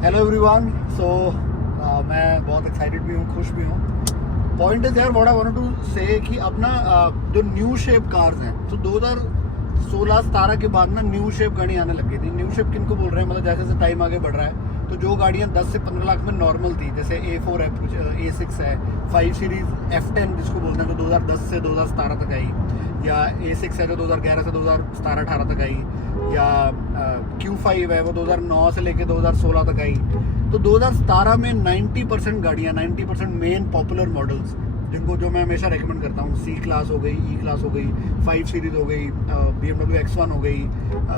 Hello everyone. सो मैं बहुत excited भी हूँ, खुश भी हूँ। पॉइंट इज यार व्हाट आई वांट टू से कि अपना जो न्यू शेप कार्स हैं, तो 2016-17 के बाद ना न्यू शेप गाड़ी आने लग गई थी। न्यू शेप किनको बोल रहे हैं, मतलब जैसे जैसे टाइम आगे बढ़ रहा है तो जो गाड़ियाँ 10 से 15 लाख में नॉर्मल थी, जैसे A4 है, A6 है, 5 सीरीज F10 जिसको बोलते हैं, जो 2010 से 2017 तक आई, या A6 है जो 2011 से 2017-18 तक आई, या Q5 है वो 2009 से लेके 2016 तक आई। तो 2017 में 90% गाड़ियाँ, 90% मेन पॉपुलर मॉडल्स जिनको जो मैं हमेशा रेकमेंड करता हूँ, C क्लास हो गई, E क्लास हो गई, 5 सीरीज हो गई, BMW X1 हो गई,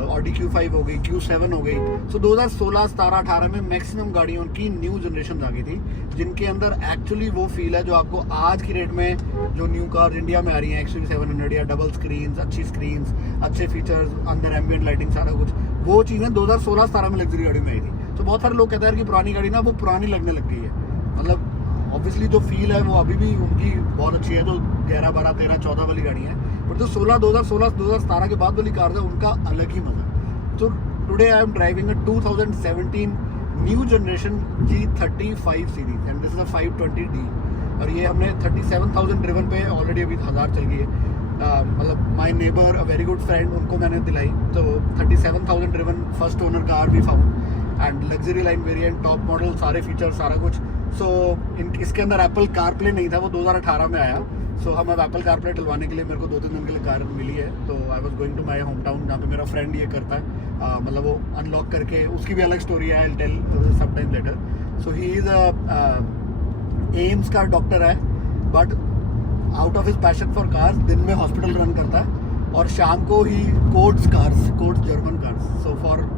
Audi Q5 हो गई, Q7 हो गई। सो 2016, 17, 18 में मैक्सिमम गाड़ियों की न्यू जनरेशन आ गई थी, जिनके अंदर एक्चुअली वो फील है जो आपको आज की रेट में जो न्यू कार इंडिया में आ रही है, XUV700 या डबल स्क्रीन, अच्छी स्क्रीन, अच्छे फीचर्स, अंदर एम्बियंट लाइटिंग, सारा कुछ, वो चीज़ें 2016-17 में लग्जरी गाड़ी में आई थी। तो बहुत सारे लोग कहते हैं कि पुरानी गाड़ी ना वो पुरानी लगने लग गई है। मतलब ऑब्वियसली जो फील है वो अभी भी उनकी बहुत अच्छी है, जो 11, 12, 13, 14 वाली गाड़ी है, पर जो 2016 के बाद वाली कार है उनका अलग ही मजा है। तो today I am driving a 2017 new generation G35 series and this is a 520D, और ये हमने 37,000 ड्रिवन पे ऑलरेडी अभी 1000 चल गई है। मतलब my neighbour a very good friend, उनको मैंने दिलाई, तो 37,000 ड्रिवन फर्स्ट ओनर कार भी found and luxury line variant, top model, सारे फीचर, सारा कुछ। सो इसके अंदर एप्पल कारप्ले नहीं था, वो 2018 में आया। सो हम अब एप्पल कारप्ले डलवाने के लिए मेरे को 2-3 दिन के लिए कार मिली है, तो I was going to my home town, जहाँ पे मेरा फ्रेंड ये करता है। मतलब वो अनलॉक करके, उसकी भी अलग स्टोरी है, I will tell some time later. So he is AIIMS का डॉक्टर है, but out of his passion for cars दिन में हॉस्पिटल रन करता है, और शाम को he codes German cars, so for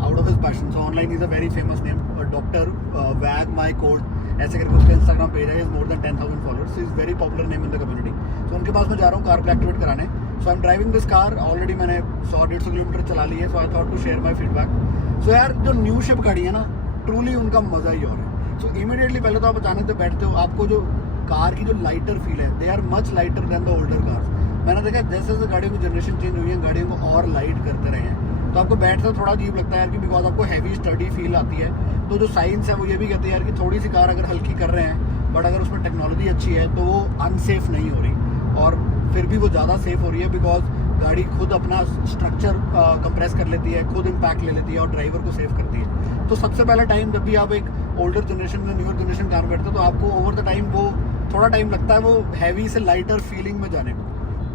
out of his passion. So online is a very famous name, doctor wag my code, ऐसे करके उसका इंस्टाग्राम पेज है, is more than 10,000 followers, is very popular name in the community. So उनके पास मैं जा रहा हूँ कार को एक्टिवेट कराने। So I am driving this car, already मैंने 100-150 किलोमीटर चला ली है। So I thought to share my feedback. So यार जो न्यू शिप गाड़ी है ना, ट्रूली उनका मजा ही और है। सो इमीडिएटली पहले तो आप अचानक से बैठते हो, आपको जो कार की जो लाइटर फील है, they are much lighter than the older cars. मैंने देखा जैसे जैसे गाड़ियों की जनरेशन चेंज हुई है, गाड़ियों को और लाइट करते रहे हैं, तो आपको बैठना थोड़ा अजीब लगता है यार, कि बिकॉज आपको हैवी स्टडी फील आती है। तो जो साइंस है वो ये भी कहती है यार कि थोड़ी सी कार अगर हल्की कर रहे हैं, बट अगर उसमें टेक्नोलॉजी अच्छी है तो वो अनसेफ नहीं हो रही, और फिर भी वो ज़्यादा सेफ हो रही है, बिकॉज गाड़ी खुद अपना स्ट्रक्चर कंप्रेस कर लेती है, खुद इम्पैक्ट ले लेती है, और ड्राइवर को सेव करती है। तो सबसे पहला टाइम जब भी आप एक ओल्डर जनरेशन में न्यूअर जनरेशन कार में बैठते हो, तो आपको ओवर द टाइम वो थोड़ा टाइम लगता है वो हैवी से लाइटर फीलिंग में जाने को,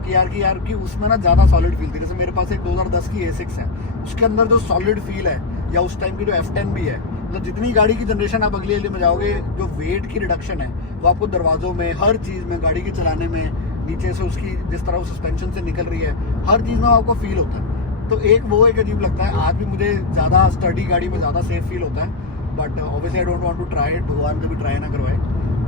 कि यार कि उसमें ना ज़्यादा सॉलिड फील थी। जैसे मेरे पास एक 2010 की A6 है, उसके अंदर जो सॉलिड फील है, या उस टाइम की जो F10 भी है, मतलब जितनी गाड़ी की जनरेशन आप अगली अगली में जाओगे, जो वेट की रिडक्शन है वो आपको दरवाजों में, हर चीज़ में, गाड़ी के चलाने में, नीचे से उसकी जिस तरह वो सस्पेंशन से निकल रही है, हर चीज़ में आपको फील होता है। तो एक अजीब लगता है। आज भी मुझे ज़्यादा स्टडी गाड़ी में ज़्यादा सेफ फील होता है, but obviously I don't want to try it, भगवान कभी ट्राई ना करवाए।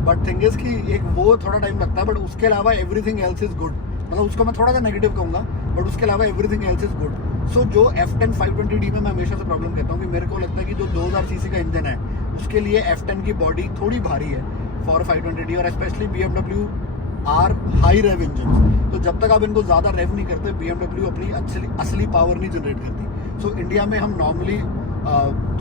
बट थिंग इज़ कि एक वो थोड़ा टाइम लगता है, बट उसके अलावा एवरीथिंग एल्स इज़ गुड। मतलब उसको मैं थोड़ा सा नेगेटिव कहूँगा, बट उसके अलावा एवरीथिंग एल्स इज गुड। सो जो F10 520D में मैं हमेशा से प्रॉब्लम कहता हूँ कि मेरे को लगता है कि जो 2000 सीसी का इंजन है, उसके लिए F10 की बॉडी थोड़ी भारी है फॉर 520D, और specially BMW are high rev engine. तो जब तक आप इनको ज़्यादा रेव नहीं करते, BMW अपनी असली पावर नहीं जनरेट करती। सो इंडिया में हम नॉर्मली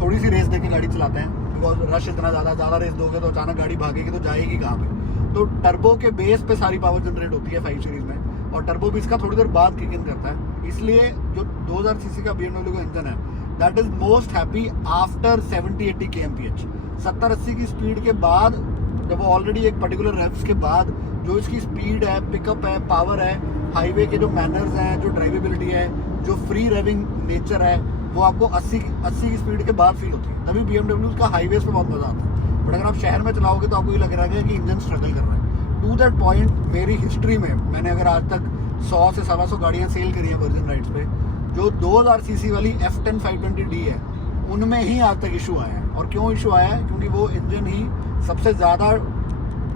थोड़ी सी रेस देके गाड़ी चलाते हैं, बिकॉज रश इतना ज़्यादा रेस दोगे तो अचानक गाड़ी भागेगी तो जाएगी कहाँ पे। तो टर्बो के बेस पे सारी पावर जनरेट होती है 5 सीरीज में, और टर्बो भी इसका थोड़ी देर बाद किक इन करता है। इसलिए जो 2000 सीसी का BMW का इंजन है, that is most happy after 70-80 kmph। 70-80 की स्पीड के बाद, जब वो ऑलरेडी एक पर्टिकुलर रेव्स के बाद जो इसकी स्पीड है, पिकअप है, पावर है, हाईवे के जो मैनर्स हैं, जो ड्राइवेबिलिटी है, जो फ्री रेविंग नेचर है, वो आपको 80 की स्पीड के बाद फील होती है। तभी BMW का हाईवेज पे बहुत मजा आता है। बट अगर आप शहर में चलाओगे तो आपको ये लग रहा है कि इंजन स्ट्रगल कर रहा है। टू दैट पॉइंट, मेरी हिस्ट्री में मैंने अगर आज तक 100 से 125 गाड़ियाँ सेल करी हैं वर्जिन राइड्स पे, जो 2000 सीसी वाली F10 520D है, उनमें ही आज तक इशू आया है। और क्यों इशू आया है? क्योंकि वो इंजन ही सबसे ज़्यादा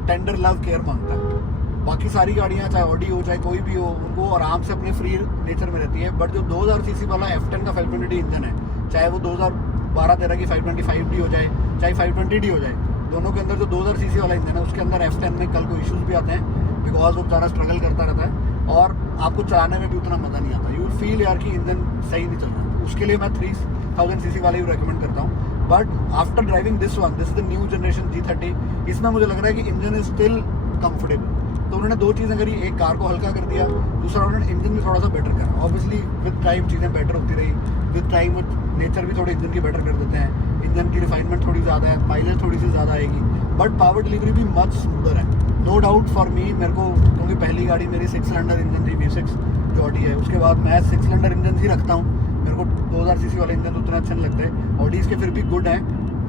टेंडर लव केयर मांगता है। बाकी सारी गाड़ियाँ, चाहे ऑडी हो चाहे कोई भी हो, उनको आराम से अपने फ्री नेचर में रहती है। बट जो 2000 सीसी वाला F10 का 520D इंजन है, चाहे वो 2012-13 की 525D हो जाए, चाहे 520D हो जाए, दोनों के अंदर जो 2000 सीसी वाला इंजन है, उसके अंदर F10 में कल को इश्यूज भी आते हैं, बिकॉज वो ज़्यादा स्ट्रगल करता रहता है, और आपको चलाने में भी उतना मज़ा नहीं आता। यू विल फील यार कि इंजन सही नहीं चल रहा है। उसके लिए मैं 3000 सीसी वाले ही रेकमेंड करता हूँ। But after driving this is the new generation G30, इसमें मुझे लग रहा है कि इंजन इज स्टिल कंफर्टेबल। तो उन्होंने दो चीज़ें करी, एक कार को हल्का कर दिया, दूसरा उन्होंने इंजन भी थोड़ा सा बेटर करा। ऑब्वियसली विद टाइम चीज़ें बेटर होती रही, विद टाइम नेचर भी थोड़ी इंजन की बेटर कर देते हैं, इंजन की रिफाइनमेंट थोड़ी ज़्यादा है, माइलेज थोड़ी सी ज़्यादा आएगी, बट पावर डिलीवरी भी मच स्मूदर है। नो डाउट फॉर मी, मेरे को क्योंकि पहली गाड़ी मेरी 6 सिलेंडर इंजन थी V6 जो ऑडी है, उसके बाद मैं 6 सिलेंडर इंजन ही रखता हूँ। मेरे को 2000 सीसी वाले इंजन उतना अच्छे नहीं लगते। ऑडीज़ के फिर भी गुड हैं,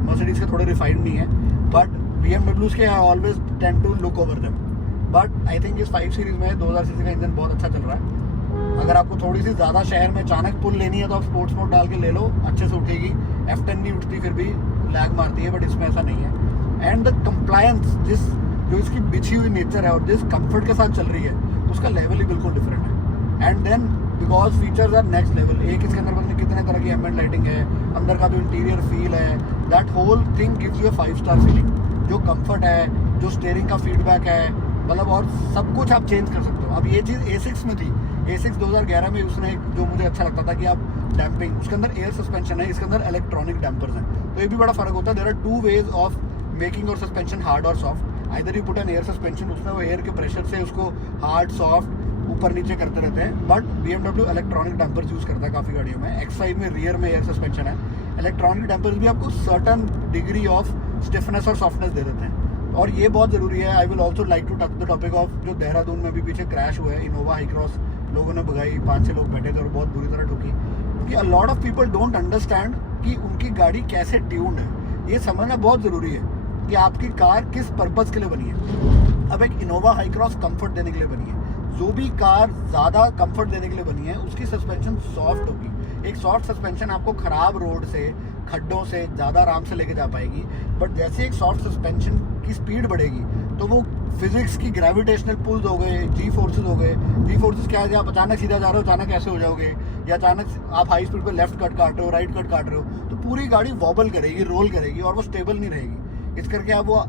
मर्सिडीज़ के थोड़े रिफाइंड नहीं है, बट BMWs के I always tend to look over them. But I think इस 5 सीरीज़ में 2000 सीसी का इंजन बहुत अच्छा चल रहा है। अगर आपको थोड़ी सी ज़्यादा शहर में अचानक पुल लेनी है तो आप स्पोर्ट्स मोड डाल के ले लो, अच्छे से उठेगी। F10 नहीं उठती, फिर भी लैग मारती है, बट इसमें ऐसा नहीं है। एंड द कंप्लायंस, जो इसकी बिछी हुई नेचर है और जिस कंफर्ट के साथ चल रही है, उसका लेवल ही बिल्कुल डिफरेंट है। And then because features are next level. एक इसके अंदर पता कितने तरह की एम्बिएंट लाइटिंग है, अंदर का जो इंटीरियर फील है, that whole thing gives you a 5 star feeling. जो कंफर्ट है, जो स्टीयरिंग का फीडबैक है, मतलब और सब कुछ आप चेंज कर सकते हो। अब ये चीज़ A6 में थी, A6 2011 में उसने जो मुझे अच्छा लगता था कि आप डैम्पिंग, उसके अंदर एयर सस्पेंशन है, इसके अंदर इलेक्ट्रॉनिक डैम्पर्स हैं, तो ये भी बड़ा फर्क होता है। There are 2 ways of making your suspension hard और soft. Either you put an air suspension, उसमें वो एयर के प्रेशर से उसको हार्ड सॉफ्ट ऊपर नीचे करते रहते हैं, but BMW electronic dampers use करता है काफ़ी गाड़ियों में। एक्साइड में रियर में एयर सस्पेंशन है, इलेक्ट्रॉनिक डैम्पर्स भी आपको सर्टन डिग्री ऑफ स्टिफनेस और सॉफ्टनेस दे देते हैं, और ये बहुत ज़रूरी है। I will also like to touch the topic of जो देहरादून में भी पीछे क्रैश हुआ है, इनोवा हाई क्रॉस, लोगों ने भगाई, 5-6 लोग बैठे थे और बहुत बुरी तरह ठुकी, क्योंकि a lot of people don't understand कि उनकी गाड़ी कैसे ट्यून्ड है। ये समझना बहुत ज़रूरी है कि आपकी कार किस पर्पज़ के लिए बनी है। अब एक इनोवा हाई क्रॉस कंफर्ट देने के लिए बनी है, जो भी कार ज़्यादा कंफर्ट देने के लिए बनी है उसकी सस्पेंशन सॉफ्ट होगी। एक सॉफ्ट सस्पेंशन आपको ख़राब रोड से, खड्डों से ज़्यादा आराम से लेके जा पाएगी, बट जैसे एक सॉफ्ट सस्पेंशन की स्पीड बढ़ेगी तो वो फिजिक्स की ग्रेविटेशनल पुल्स हो गए, जी फोर्सेज हो गए। जी फोर्सेज क्या है, आप अचानक सीधा जा रहे हो, अचानक ऐसे हो जाओगे, या अचानक आप हाई स्पीड पे लेफ्ट कट काट रहे हो, राइट कट काट रहे हो, तो पूरी गाड़ी वॉबल करेगी, रोल करेगी, और वो स्टेबल नहीं रहेगी। इस करके आप वो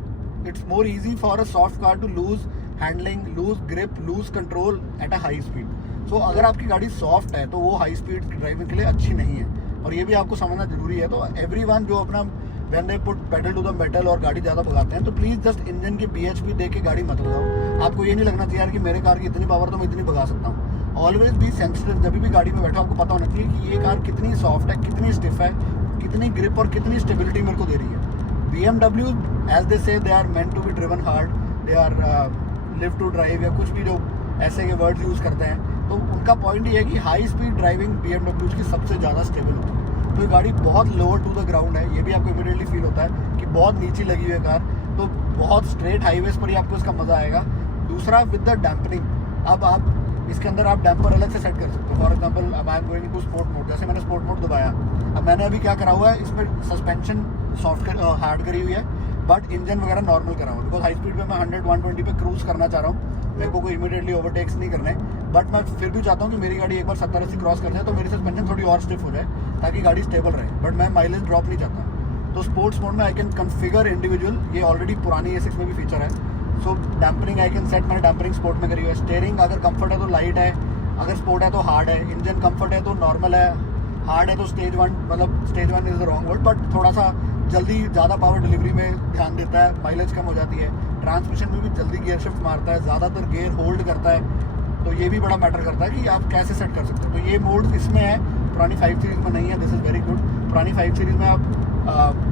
it's more easy for a soft car to lose handling, lose grip, lose control at a high speed. So अगर आपकी गाड़ी सॉफ्ट है तो वो हाई स्पीड ड्राइविंग के लिए अच्छी नहीं है, और ये भी आपको समझना जरूरी है। तो एवरीवन जो अपना when they put pedal to the metal और गाड़ी ज़्यादा भगाते हैं, तो प्लीज़ जस्ट इंजन की BHP देख के गाड़ी मत भगाओ। आपको ये नहीं लगना चाहिए यार कि मेरे कार की इतनी पावर तो मैं इतनी भगा सकता हूँ। Always be sensitive. जब भी गाड़ी में बैठो आपको पता होना चाहिए कि ये कार कितनी सॉफ्ट है, कितनी स्टिफ है, कितनी ग्रिप और कितनी स्टेबिलिटी मेरे को दे रही है। BMW as they say they are meant to be driven hard, they are live to drive, या कुछ भी जो ऐसे के वर्ड्स यूज़ करते हैं, तो उनका पॉइंट ये है कि हाई स्पीड ड्राइविंग BMW की सबसे ज़्यादा स्टेबल होती है। तो ये गाड़ी बहुत लोअर टू द ग्राउंड है, ये भी आपको इमीडिएटली फील होता है कि बहुत नीचे लगी हुई है कार, तो बहुत स्ट्रेट हाईवेज पर ही आपको इसका मज़ा आएगा। दूसरा विद द डैम्परिंग, अब आप इसके अंदर आप डैम्पर अलग से सेट कर सकते हो। फॉर एग्जाम्पल अब I am going to sport mode, जैसे मैंने स्पोर्ट मोड दबाया, अब मैंने अभी क्या करा हुआ है, इसमें सस्पेंशन सॉफ्ट हार्ड करी हुई है, बट इंजन वगैरह नॉर्मल करा हुआ, बिकॉज हाई स्पीड पे मैं 100-120 पे क्रूज करना चाह रहा हूँ। मेरे को कोई इमीडिएटली ओवरटेक्स नहीं करने, बट मैं फिर भी चाहता हूँ कि मेरी गाड़ी एक बार 70-80 क्रॉस कर जाए तो मेरी सस्पेंशन थोड़ी और स्टिफ हो जाए, ताकि गाड़ी स्टेबल रहे, बट मैं माइलेज ड्रॉप नहीं चाहता। तो स्पोर्ट्स मोड में आई कैन कन्फिगर इंडिविजुअल, ये ऑलरेडी पुरानी A6 में भी फीचर है। सो डैम्परिंग आई कैन सेट, मैंने डैम्परिंग स्पोर्ट में करी हुई है। स्टीयरिंग अगर कंफर्ट है तो लाइट है, अगर स्पोर्ट है तो हार्ड है। इंजन कंफर्ट है तो नॉर्मल है, हार्ड है तो स्टेज 1, मतलब stage 1 is the wrong word, but थोड़ा सा जल्दी ज़्यादा पावर डिलीवरी में ध्यान देता है, माइलेज कम हो जाती है। ट्रांसमिशन में भी जल्दी गियर शिफ्ट मारता है, ज़्यादातर गियर होल्ड करता है, तो ये भी बड़ा मैटर करता है कि आप कैसे सेट कर सकते हो। तो ये मोड इसमें है, पुरानी 5 सीरीज़ में नहीं है, दिस इज़ वेरी गुड। पुरानी 5 सीरीज़ में आप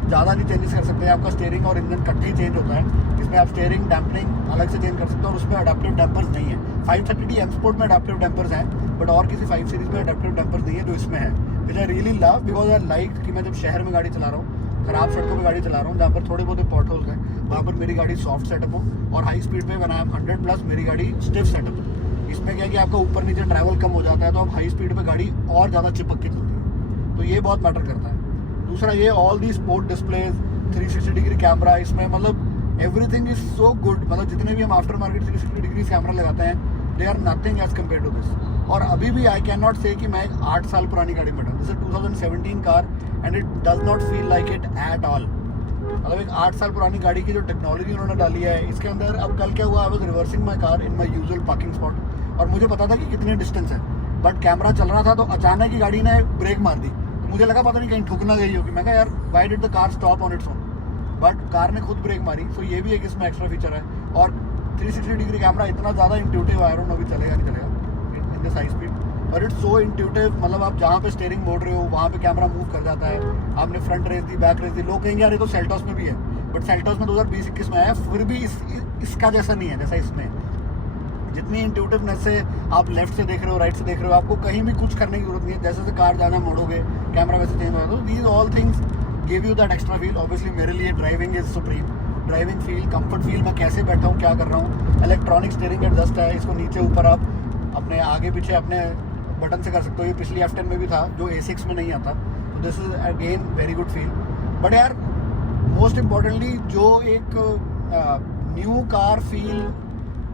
ज़्यादा नहीं चेंजेस कर सकते, आपका स्टीयरिंग और इंजन इकट्ठे ही चेंज होता है। इसमें आप स्टीयरिंग डैम्परिंग अलग से चेंज कर सकते हो, और उसमें अडेप्टिव डैम्पर्स नहीं है। 530D M स्पोर्ट में अडेप्टिव डैम्पर्स हैं, बट और किसी 5 सीरीज़ में अडेप्टिव डैम्पर्स नहीं है, जो इसमें है। Which I really love, because I like कि मैं जब शहर में गाड़ी चला रहा हूँ, खराब सड़कों पे गाड़ी चला रहा हूँ, जहाँ पर थोड़े बहुत पॉट होल्स हैं, वहाँ पर मेरी गाड़ी सॉफ्ट सेटअप हो, और हाई स्पीड पे व्हेन आई एम 100+ मेरी गाड़ी स्टिफ सेटअप हो। इसमें क्या है कि आपका ऊपर नीचे ट्रैवल कम हो जाता है, तो आप हाई स्पीड पे गाड़ी और ज़्यादा चिपक के चलती है, तो ये बहुत मैटर करता है। दूसरा ये all the sport displays, 360 degree camera, इसमें मतलब एवरीथिंग इज सो गुड। मतलब जितने भी हम आफ्टर मार्केट 360 डिग्री कैमरा लगाते हैं, they are nothing as compare to this. और अभी भी आई कैन नॉट से कि मैं एक 8 साल पुरानी गाड़ी में बैठा, this is 2017 car and it does not feel like it at all. मतलब एक 8 साल पुरानी गाड़ी की जो टेक्नोलॉजी उन्होंने डाली है इसके अंदर। अब कल क्या हुआ, I was reversing my car in my usual parking spot, और मुझे पता था कि कितनी डिस्टेंस है, बट कैमरा चल रहा था, तो अचानक ही गाड़ी ने ब्रेक मार दी, तो मुझे लगा पता नहीं कहीं ठुक ना गई होगी, मैं कहा यार why did the car stop on its own, but car ने खुद ब्रेक मारी। सो ये भी एक इसमें एक्स्ट्रा फीचर है। और 360 डिग्री कैमरा इतना ज़्यादा इंट्यूटिव, आई डोंट नो अभी चलेगा नहीं चलेगा in this high speed, but it's so intuitive. मतलब आप जहाँ पे स्टीयरिंग मोड़ रहे हो वहाँ पे कैमरा मूव कर जाता है। आपने फ्रंट रेस दी, बैक रेस दी, लोग कहेंगे यार ये तो सेल्टॉस में भी है, बट सेल्टॉस में 2020-21 में आया, फिर भी इसका जैसा नहीं है जैसा इसमें। जितनी इंट्यूटिवनेस से आप लेफ्ट से देख रहे हो, राइट से देख रहे हो, आपको कहीं भी कुछ करने की जरूरत नहीं है। जैसे से कार ज़्यादा मोड़ोगे कैमरा वैसे चेंज होगा। तो these all things give you that extra feel. Obviously मेरे लिए driving is supreme. Driving feel, comfort feel, मैं कैसे बैठा हूँ, क्या कर रहा हूँ। इलेक्ट्रॉनिक स्टीयरिंग एडजस्ट है, इसको नीचे ऊपर आप अपने आगे पीछे अपने बटन से कर सकते हो। ये पिछली F10 में भी था जो A6 में नहीं आता। तो this is again very good feel. But यार मोस्ट इम्पॉर्टेंटली जो एक न्यू कार फील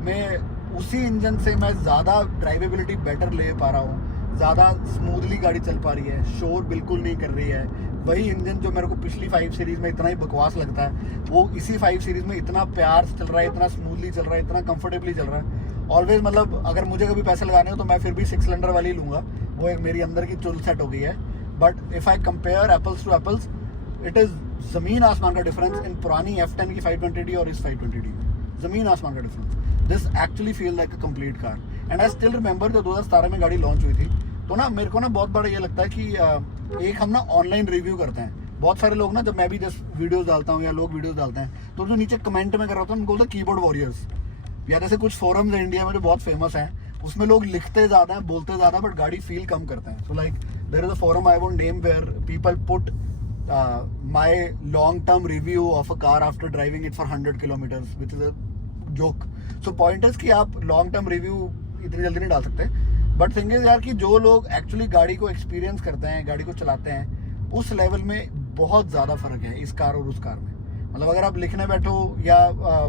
में उसी इंजन से मैं ज़्यादा ड्राइवेबिलिटी बेटर ले पा रहा हूँ, ज़्यादा स्मूथली गाड़ी चल पा रही है, शोर बिल्कुल नहीं कर रही है। वही इंजन जो मेरे को पिछली 5 सीरीज़ में इतना ही बकवास लगता है, वो इसी 5 सीरीज़ में इतना प्यार से चल रहा है, इतना स्मूथली चल रहा है, इतना कंफर्टेबली चल रहा है। ऑलवेज मतलब अगर मुझे कभी पैसे लगाने हो तो मैं फिर भी 6 सिलेंडर वाली लूँगा, वो एक मेरी अंदर की चुल सेट हो गई है। But if I compare apples to apples, it is ज़मीन आसमान का डिफरेंस इन पुरानी F10 की 520D और इस 520D में, ज़मीन आसमान का difference. This actually feel like a complete car. And I still remember जब 2017 में गाड़ी लॉन्च हुई थी, तो ना मेरे को ना बहुत बड़ा ये लगता है कि एक हम ना ऑनलाइन रिव्यू करते हैं। बहुत सारे लोग ना, जब मैं भी जस्ट वीडियोस डालता हूँ या लोग वीडियोस डालते हैं, तो जो नीचे कमेंट में कर रहा होता है उनको बोलते हैं कीबोर्ड वॉरियर्स, या जैसे कुछ फोरम्स है इंडिया में जो बहुत फेमस हैं, उसमें लोग लिखते ज़्यादा हैं, बोलते ज़्यादा, बट गाड़ी फील कम करते हैं। So like there is a forum I won't name where people put my long term review of a car after driving it for 100 kilometres, which is a joke. So point is कि आप long term review इतनी जल्दी नहीं डाल सकते, but thing is यार कि जो लोग एक्चुअली गाड़ी को एक्सपीरियंस करते हैं, गाड़ी को चलाते हैं, उस लेवल में बहुत ज़्यादा फर्क है इस कार और उस कार में। मतलब अगर आप लिखने बैठो या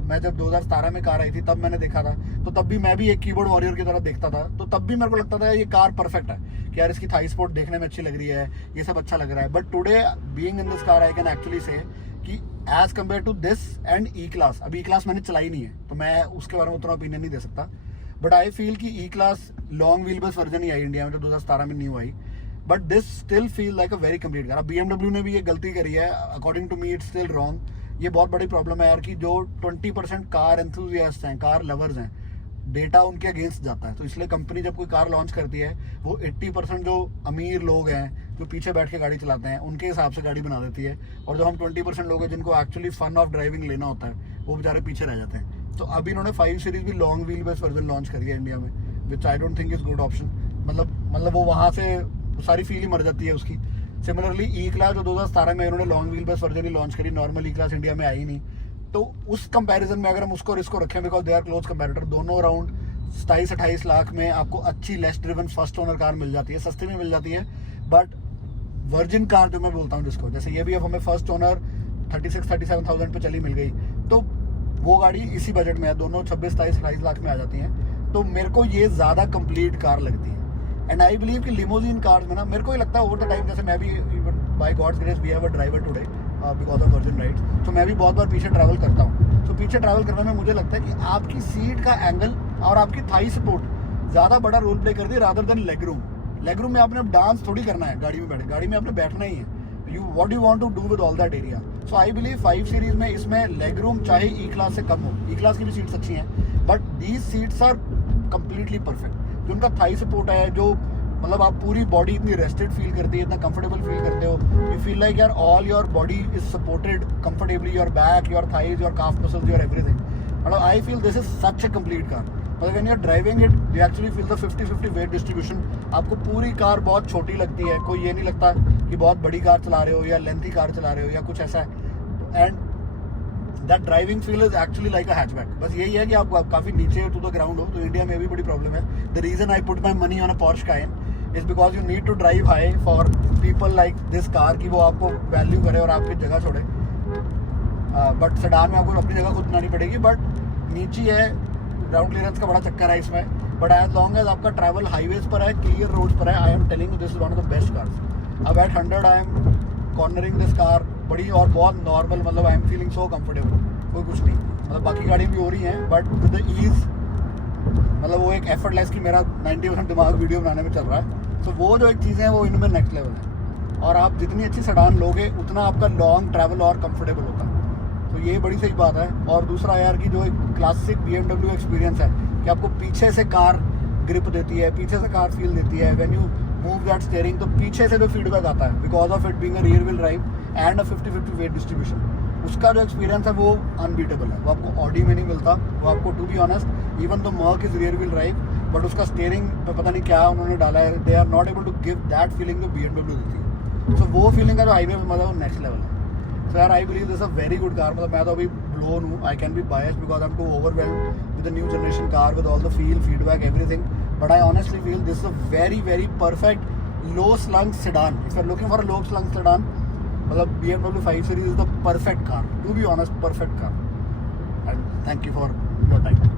मैं जब 2017 में कार आई थी तब मैंने देखा था, तो तब भी मैं भी एक कीबोर्ड वॉरियर की तरह देखता था। तो तब भी मेरे को लगता था ये कार परफेक्ट है कि यार इसकी थाई स्पोर्ट देखने में अच्छी लग रही है, ये सब अच्छा लग रहा है। But today being in this car I can actually say कि as compare to this and E class, अब ई क्लास मैंने चलाई नहीं है तो मैं उसके बारे में उतना ओपिनियन नहीं दे सकता, बट आई फील कि E class long wheel base version ही आई इंडिया में, जो 2017 में न्यू आई, but this still feel like a very complete car. अब BMW ने भी ये गलती करी है, according to me it's still wrong. ये बहुत बड़ी प्रॉब्लम है यार कि जो 20% कार एंथुजियास्ट हैं, कार लवर्स हैं, डेटा उनके अगेंस्ट जाता है। तो इसलिए कंपनी जब कोई कार लॉन्च करती है, वो 80% जो अमीर लोग हैं जो पीछे बैठ के गाड़ी चलाते हैं उनके हिसाब से गाड़ी बना देती है, और जो हम 20% लोग हैं जिनको एक्चुअली फन ऑफ ड्राइविंग लेना होता है, वो बेचारे पीछे रह जाते हैं। तो अभी इन्होंने 5 सीरीज भी long wheel base version launch करी है इंडिया में, which I don't think is good option. मतलब वो वहाँ से सारी फील ही मर जाती है उसकी। सिमिलरली ई क्लास जो 2017 में इन्होंने लॉन्ग व्हील बेस वर्जन ही लॉन्च करी, नॉर्मल ई क्लास इंडिया में आई नहीं। तो उस कंपैरिजन में अगर हम उसको और इसको रखें, because they are close comparator, दोनों अराउंड 27-28 लाख में आपको अच्छी less driven first owner car मिल जाती है, सस्ती में मिल जाती है। बट वर्जिन कार जो मैं बोलता हूँ जिसको, जैसे ये भी अब हमें फर्स्ट ओनर 36-37,000 पे चली मिल गई, तो वो गाड़ी इसी बजट में है, दोनों 26-27-28 लाख में आ जाती हैं। तो मेरे को ये ज़्यादा कंप्लीट कार लगती है। एंड आई बिलीव कि लिमोजिन कार्स में ना मेरे को ही लगता है ओवर द टाइम, जैसे मैं भी by God's grace we have a driver today because of virgin rides, तो मैं भी बहुत बार पीछे ट्रैवल करता हूँ। तो पीछे ट्रैवल करने में मुझे लगता है कि आपकी सीट का एंगल और आपकी थाई सपोर्ट ज़्यादा बड़ा रोल प्ले करती है rather than leg room. Leg room में आपने अब डांस थोड़ी करना है गाड़ी में बैठे, गाड़ी में आपने बैठना ही है। You what you want to do with all that area. So I believe 5 series में इसमें लेग रूम चाहे ई क्लास से कम हो, ई क्लास की भी सीट्स अच्छी हैं, but these seats are completely perfect. जो उनका थाई सपोर्ट है, जो मतलब आप पूरी बॉडी इतनी रेस्टेड फील करती है, इतना कंफर्टेबल फील करते हो, यू फील लाइक यार all your body is supported comfortably, your back, your thighs, your calf muscles, your everything. मतलब I feel this is such a complete car. मतलब when you are driving it you actually feel the 50-50 weight distribution. आपको पूरी car बहुत छोटी लगती है, कोई ये नहीं लगता कि बहुत बड़ी कार चला रहे हो या लेंथी कार चला रहे हो या कुछ ऐसा है। And that driving feel is actually like a hatchback. बस यही है कि आप काफ़ी नीचे टू द ग्राउंड हो। तो इंडिया में भी बड़ी प्रॉब्लम है। The reason I put my money on a Porsche Cayenne is because you need to drive high for people like this car, कि वो आपको वैल्यू करे और आपकी जगह छोड़े। बट सेडान में आपको अपनी जगह खुद बनानी पड़ेगी, बट नीची है, ग्राउंड क्लियरेंस का बड़ा चक्कर है इसमें। बट एज लॉन्ग एज आपका ट्रैवल हाईवेज पर है, क्लियर रोड्स पर है, I am telling you this is one of the best cars. अब at 100 I am cornering this car, बड़ी और बहुत नॉर्मल, मतलब I am feeling so comfortable, कोई कुछ नहीं। मतलब बाकी गाड़ी भी हो रही हैं बट विद द ईज, मतलब वो एक एफर्टलेस की मेरा 90% दिमाग वीडियो बनाने में चल रहा है। सो वो जो एक चीज़ें हैं वो इनमें नेक्स्ट लेवल है। और आप जितनी अच्छी सेडान लोगे उतना आपका लॉन्ग ट्रैवल और कंफर्टेबल होगा। तो ये बड़ी सही बात है। और दूसरा यार कि जो एक क्लासिक BMW एक्सपीरियंस है कि आपको पीछे से कार ग्रिप देती है, पीछे से कार फील देती है, when you move that steering तो पीछे से जो फीडबैक आता है because of it being a rear wheel drive and a 50-50 weight distribution, उसका जो एक्सपीरियंस है वो अनबीटेबल है। वो आपको ऑडी में नहीं मिलता। वो आपको to be honest even the Merc is rear wheel drive but उसका स्टीयरिंग पे पता नहीं क्या उन्होंने डाला है, they are not able to give that feeling जो BMW देती है। सो वो फीलिंग का जो हाईवे में मजा है वो नेक्स्ट लेवल है। सो यार I believe this a very good car. मतलब मैं तो अभी ब्लोन हूँ, I can be biased because I am too overwhelmed with the new generation car with all the feel feedback everything, but I honestly feel this is a very very perfect low slung sedan. If you're looking for a low slung sedan, मतलब BMW 5 Series is the perfect car. To be honest, perfect car. And thank you for your time.